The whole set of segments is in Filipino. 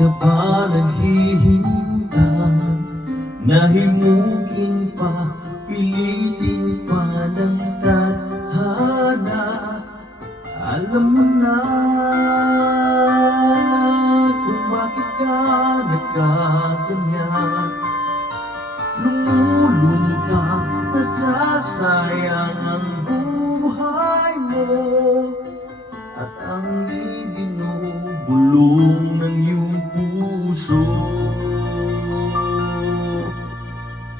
ka ba naghihintay? Nahimukin pa, pilitin pa ng tadhana. Alam mo na kung bakit ka nagkaganyan. Lumulutang, nasasayang ang buhay mo, at ang ibinubulong ng iyong puso.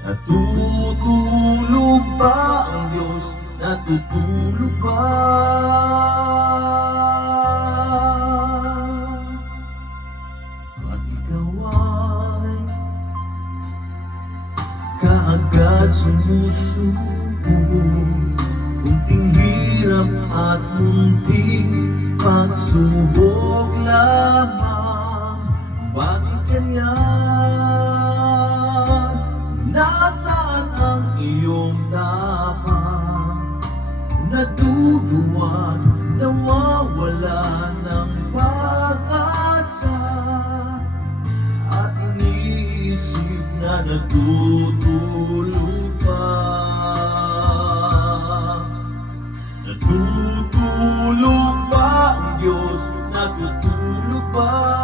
Natutulog ba ang Diyos? Natutulog ba? At ikaw ay kaagad sumusuko, kunting hirap at munting pagsubok lamang. Bakit ganyan? Nasaan ang iyong tapang? Naduduwag, nawawala ng pag-asa, at iniisip na natutulog pa. Natutulog ba ang Diyos? Natutulog ba?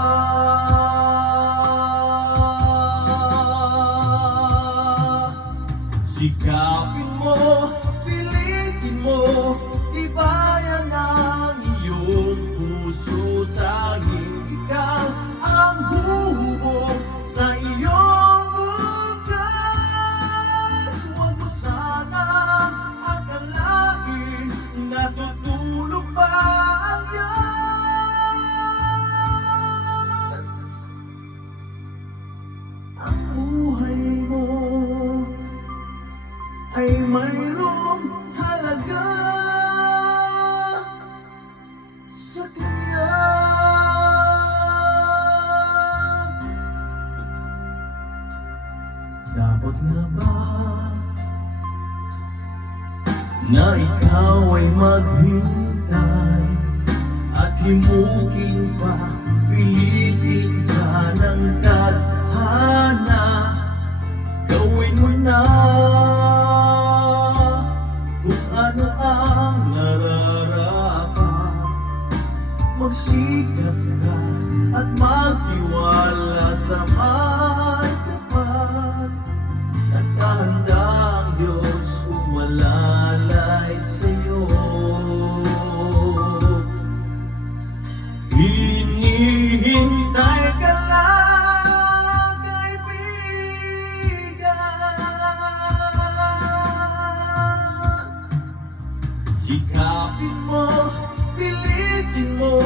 Sikapin mo, pilitin mo, tibayan ang iyong puso. Tanging ikaw ang huhubog sa iyong bukas. Huwag mo sanang akalain, natutulog ba ang Diyos? Ang buhay mo ay mayroong halaga sa Kanya. Dapat nga ba na ikaw ay maghintay at himukin pa, pilitin ka ng tadhana? Gawin mo na kung ano ang nararapat. Magsikap ka at magtiwala sa may tapat. Naghahanda ang Diyos umalalay sa'yo. Hinihintay ka lang, kaibigan. Sikapin mo, pilitin mo,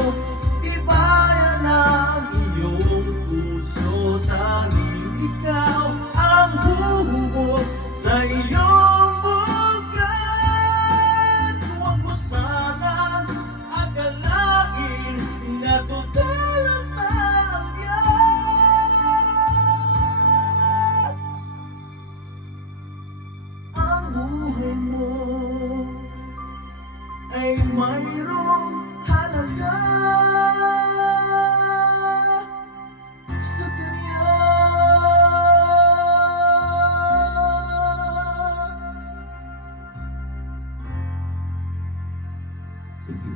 tibayan ang iyong puso. Tanging ikaw ang huhubog sa iyong bukas. Huwag mo sanang akalain, natutulog pa ang Diyos. Ang buhay mo ay mayroong halaga sa Kanya. Thank you.